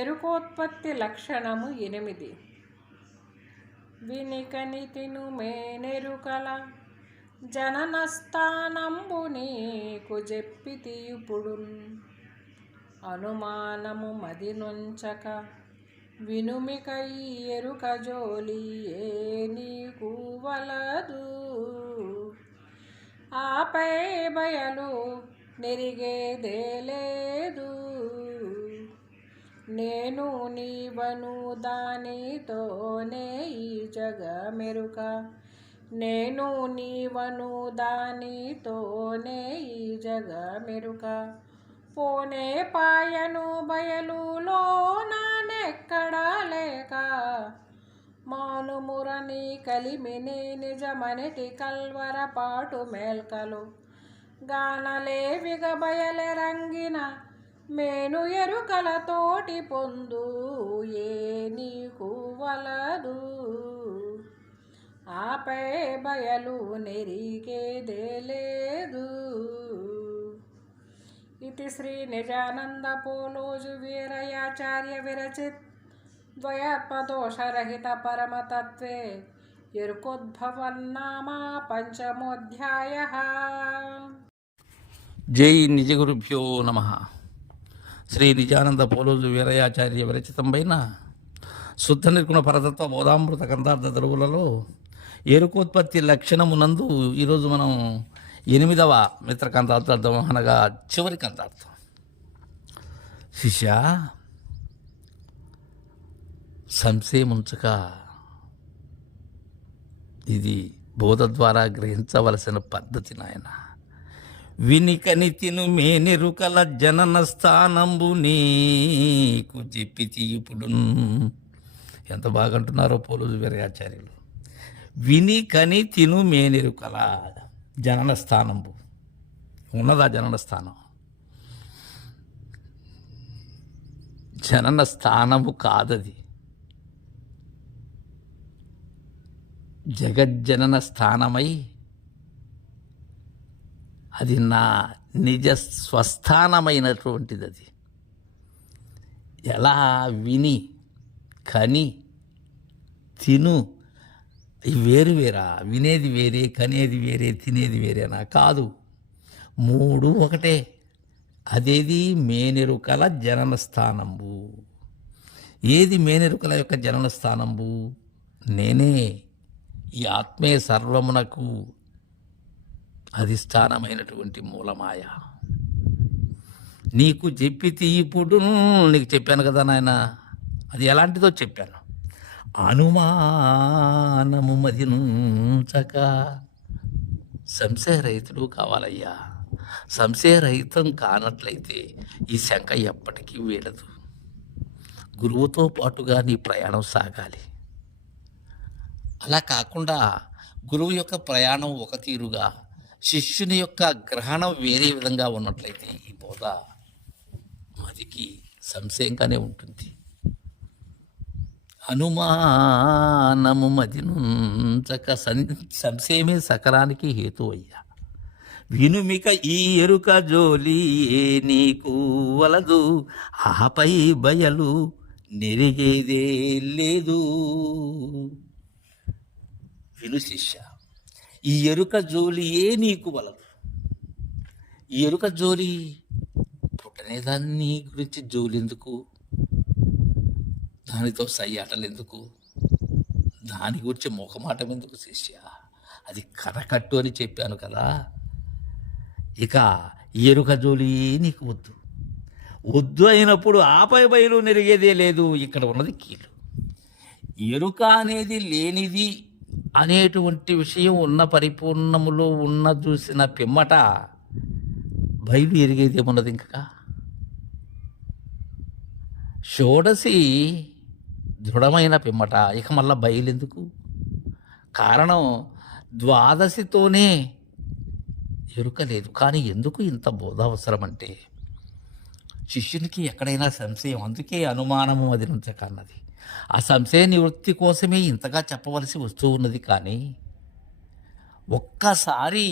ఎరుకోత్పత్తి లక్షణము 8. వినికని తిను మేనెరుకల జనన స్థానంబు నీకు జెప్పితియుపుడున్ అనుమానము మది నుంచక వినుమిక ఈ ఎరుక జోలి ఏ నీకు వలదు. ఆపై బయలు నెరిగేదే లేదు. నేను నీవను దానితోనే ఈ జగమెరుక. నేను నీవను దానితోనే ఈ జగమెరుక. పోనే పాయను బయలులో నానెక్కడా లేక మానుమురని కలిమిని నిజమనిటి కల్వరపాటు మేల్కలు గానలేవిగ బయలెరంగిన మేను ఎరుకలతోటి పొందు ఏ నీకు వలదు. ఆపై బయలు నెరిగేదే లేదు. ఇది శ్రీ నిజానంద పోలోజు వీరయాచార్య విరచిత్ ద్వయాత్మదోషరహిత పరమతత్వే ఎరుకోద్భవన్నామా పంచమోధ్యాయః. జై నిజగురుభ్యో నమః. శ్రీ నిజానంద పోలోజు వీరయాచార్య విరచితమైన శుద్ధ నిర్గుణ పరతత్వ బోధామృత కందార్థ తెలుగులలో ఎరుకోత్పత్తి లక్షణమునందు ఈరోజు మనం 8వ మిత్ర కందార్థం అనగా చివరి కందార్థం. శిష్య, సంశయముంచక ఇది బోధ ద్వారా గ్రహించవలసిన పద్ధతి నాయన. వినికని తిను మేనెరుకల జనన స్థానంబు నీకు చెప్పితి ఇప్పుడు. ఎంత బాగా అంటున్నారో పోలోజు వీరయాచార్యులు. వినికని తిను మేనెరుకల జనన స్థానంబు ఉన్నదా? జనన స్థానం జనన స్థానము కాదది, జగజ్జనన స్థానమై అది నా నిజ స్వస్థానమైనటువంటిది. అది ఎలా? విని కని తిను వేరు వేరా? వినేది వేరే, కనేది వేరే, తినేది వేరేనా? కాదు, 3 ఒకటే. అదేది? మేనెరుకల జనన స్థానంబు. ఏది మేనెరుకల యొక్క జనన స్థానంబు? నేనే. ఈ ఆత్మే సర్వమునకు అధిష్టానమైనటువంటి మూలమాయ. నీకు చెప్పితి ఇప్పుడు. నీకు చెప్పాను కదా నాయన. అది ఎలాంటిదో చెప్పాను. అనుమానము మది నుంచక. సంశయరహితుడు కావాలయ్యా. సంశయరహితం కానట్లయితే ఈ శంక ఎప్పటికీ వీడదు. గురువుతో పాటుగా నీ ప్రయాణం సాగాలి. అలా కాకుండా గురువు యొక్క ప్రయాణం ఒక తీరుగా, శిష్యుని యొక్క గ్రహణం వేరే విధంగా ఉన్నట్లయితే ఈ బోధ మదికి సంశయంగానే ఉంటుంది. అనుమానము మది నుంచక. సంశయమే సకరానికి హేతు అయ్యా. వినుమిక ఈ ఎరుక జోలి ఏ నీకు వలదు. ఆపై బయలు నెరిగేదే లేదు. విను శిష్య, ఈ ఎరుక జోలియే నీకు వలదు. ఈ ఎరుక జోలి పుట్టనేదాన్ని గురించి జోలెందుకు? దానితో సయ్యాటలు ఎందుకు? దాని గురించి ముఖమాటం ఎందుకు శిష్య? అది కరకట్టు అని చెప్పాను కదా. ఇక ఎరుక జోలి నీకు వద్దు. వద్దు అయినప్పుడు ఆపై బయలు నెరిగేదే లేదు. ఇక్కడ ఉన్నది కీలు. ఎరుక అనేది లేనిది అనేటువంటి విషయం ఉన్న పరిపూర్ణములో ఉన్న చూసిన పిమ్మట బయలు ఎరిగేదేమున్నది? ఇంకా షోడసి దృఢమైన పిమ్మట ఇక మళ్ళా బయలుందుకు? కారణం ద్వాదశితోనే ఎరుక లేదు. కానీ ఎందుకు ఇంత బోధ అవసరం అంటే శిష్యునికి ఎక్కడైనా సంశయం, అందుకే అనుమానము అది నుంచకన్నది. ఆ సంశయ నివృత్తి కోసమే ఇంతగా చెప్పవలసి వస్తూ ఉన్నది. కానీ ఒక్కసారి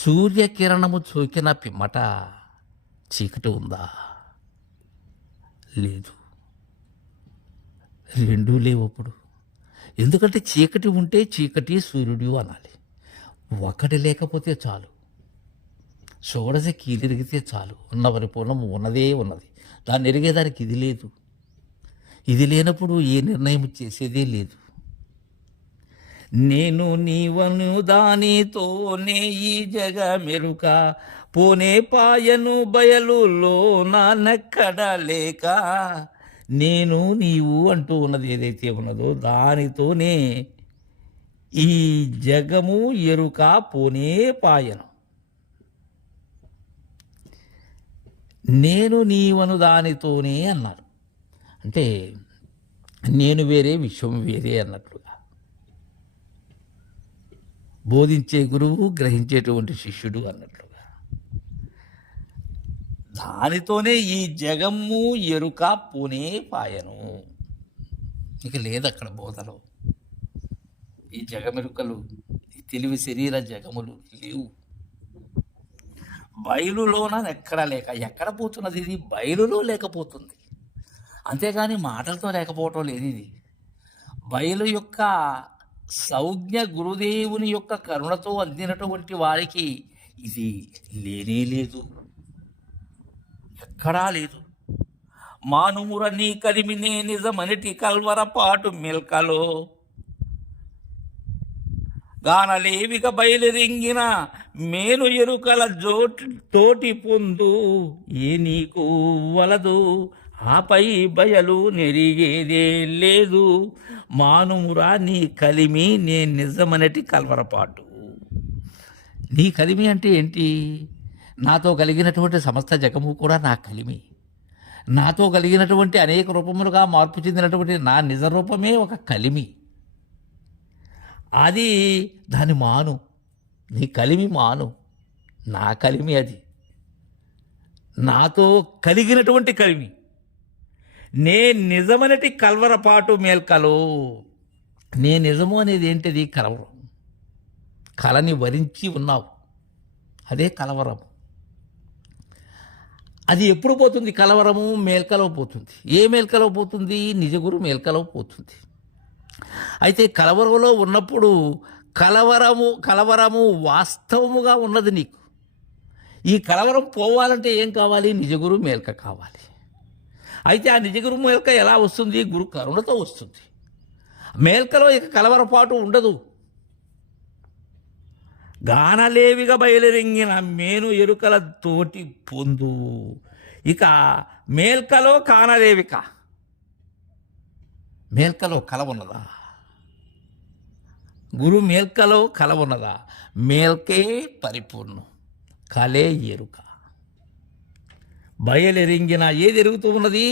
సూర్యకిరణము సోకిన పిమ్మట చీకటి ఉందా? లేదు. రెండూ లేవు అప్పుడు. ఎందుకంటే చీకటి ఉంటే చీకటి సూర్యుడు అనాలి. ఒకటి లేకపోతే చాలు. షోడశ కీలిరిగితే చాలు. ఉన్న పరిపూర్ణం ఉన్నదే ఉన్నది. దాన్ని ఎరిగేదానికి ఇది లేదు. ఇది లేనప్పుడు ఏ నిర్ణయం చేసేదే లేదు. నేను నీవను దానితోనే ఈ జగ మెరుక పోనే పాయను బయలులో నానెక్కడ లేక. నేను నీవు అంటూ ఉన్నది ఏదైతే ఉన్నదో దానితోనే ఈ జగము ఎరుక పోనే పాయను. నేను నీవను దానితోనే అన్నారు. అంటే నేను వేరే విశ్వం వేరే అన్నట్లుగా. బోధించే గురువు గ్రహించేటువంటి శిష్యుడు అన్నట్లుగా. దానితోనే ఈ జగము ఎరుక పోనే పాయను. ఇక లేదు అక్కడ బోధలో. ఈ జగమెరుకలు, ఈ తెలివి శరీర జగములు లేవు. బయలులోన ఎక్కడ లేక. ఎక్కడ పోతున్నది ఇది? బయలులో లేకపోతుంది. అంతేగాని మాటలతో లేకపోవటం లేదు ఇది. బయలు యొక్క సంజ్ఞ గురుదేవుని యొక్క కరుణతో అందినటువంటి వారికి ఇది లేనే లేదు, ఎక్కడా లేదు. మానుముర నీ కలిమినే నిజమనిటి కల్వరపాటు మిల్కలో గానలేవిక బయలురింగిన మేను ఎరుకల తోటి పొందు ఏ నీకు వలదు ఆపై బయలు నెరిగేదే లేదు. మానుమురా నీ కలిమి నే నిజమనటి కల్వరపాటు. నీ కలిమి అంటే ఏంటి? నాతో కలిగినటువంటి సమస్త జగము కూడా నా కలిమి. నాతో కలిగినటువంటి అనేక రూపములుగా మార్పు చెందినటువంటి నా నిజ రూపమే ఒక కలిమి. అది దాని మాను. నీ కలిమి మాను. నా కలిమి అది. నాతో కలిగినటువంటి కలిమి. నే నిజమనటి కల్వరపాటు మేల్కలో. నే నిజము అనేది ఏంటిది? కలవరం. కలని వరించి ఉన్నావు, అదే కలవరం. అది ఎప్పుడు పోతుంది? కలవరము మేల్కలో పోతుంది. ఏ మేల్కలో పోతుంది? నిజగురు మేల్కలో పోతుంది. అయితే కలవరంలో ఉన్నప్పుడు కలవరము వాస్తవముగా ఉన్నది నీకు. ఈ కలవరం పోవాలంటే ఏం కావాలి? నిజగురు మేల్క కావాలి. అయితే ఆ నిజగురు మేల్క ఎలా వస్తుంది? గురు కరుణతో వస్తుంది. మేల్కలో ఇక కలవరపాటు ఉండదు. గానలేవిగా బయలురింగిన మేను ఎరుకల తోటి పొందు. ఇక మేల్కలో కానలేవిక. మేల్కలో కల ఉన్నదా? గురు మేల్కలో కల ఉన్నదా? మేల్కే పరిపూర్ణం, కలే ఎరుక. బయలెరింగిన ఏది ఎరుగుతూ ఉన్నది?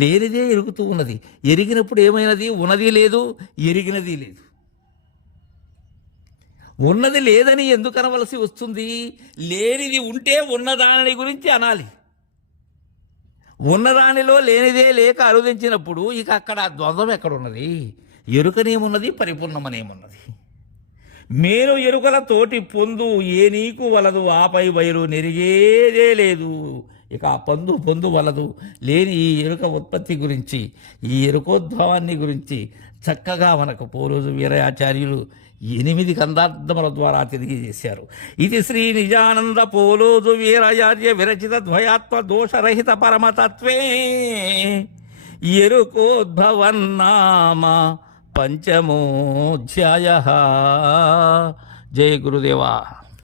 లేనిదే ఎరుగుతూ ఉన్నది. ఎరిగినప్పుడు ఏమైనది? ఉన్నది లేదు, ఎరిగినది లేదు. ఉన్నది లేదని ఎందుకు అనవలసి వస్తుంది? లేనిది ఉంటే ఉన్నదాని గురించి అనాలి. ఉన్నదానిలో లేనిదే లేక అరుదించినప్పుడు ఇక అక్కడ ద్వంద్వం ఎక్కడున్నది? ఎరుకనేమున్నది, పరిపూర్ణమనేమున్నది? మేను ఎరుకల తోటి పొందు ఏ నీకు వలదు ఆపై బయలు నెరిగేదే లేదు. ఇక ఆ పొందు వలదు. లేని ఈ ఎరుక ఉత్పత్తి గురించి, ఈ ఎరుకోద్భవాన్ని గురించి చక్కగా మనకు పోలోజు వీరయాచార్యులు 8 కందార్థముల ద్వారా తెలియజేశారు. ఇది శ్రీ నిజానంద పోలోజు వీరాచార్య విరచిత ద్వయాత్మ దోషరహిత పరమతత్వే ఎరుకోద్భవన్నామ పంచమోధ్యాయ. జయ గురుదేవా.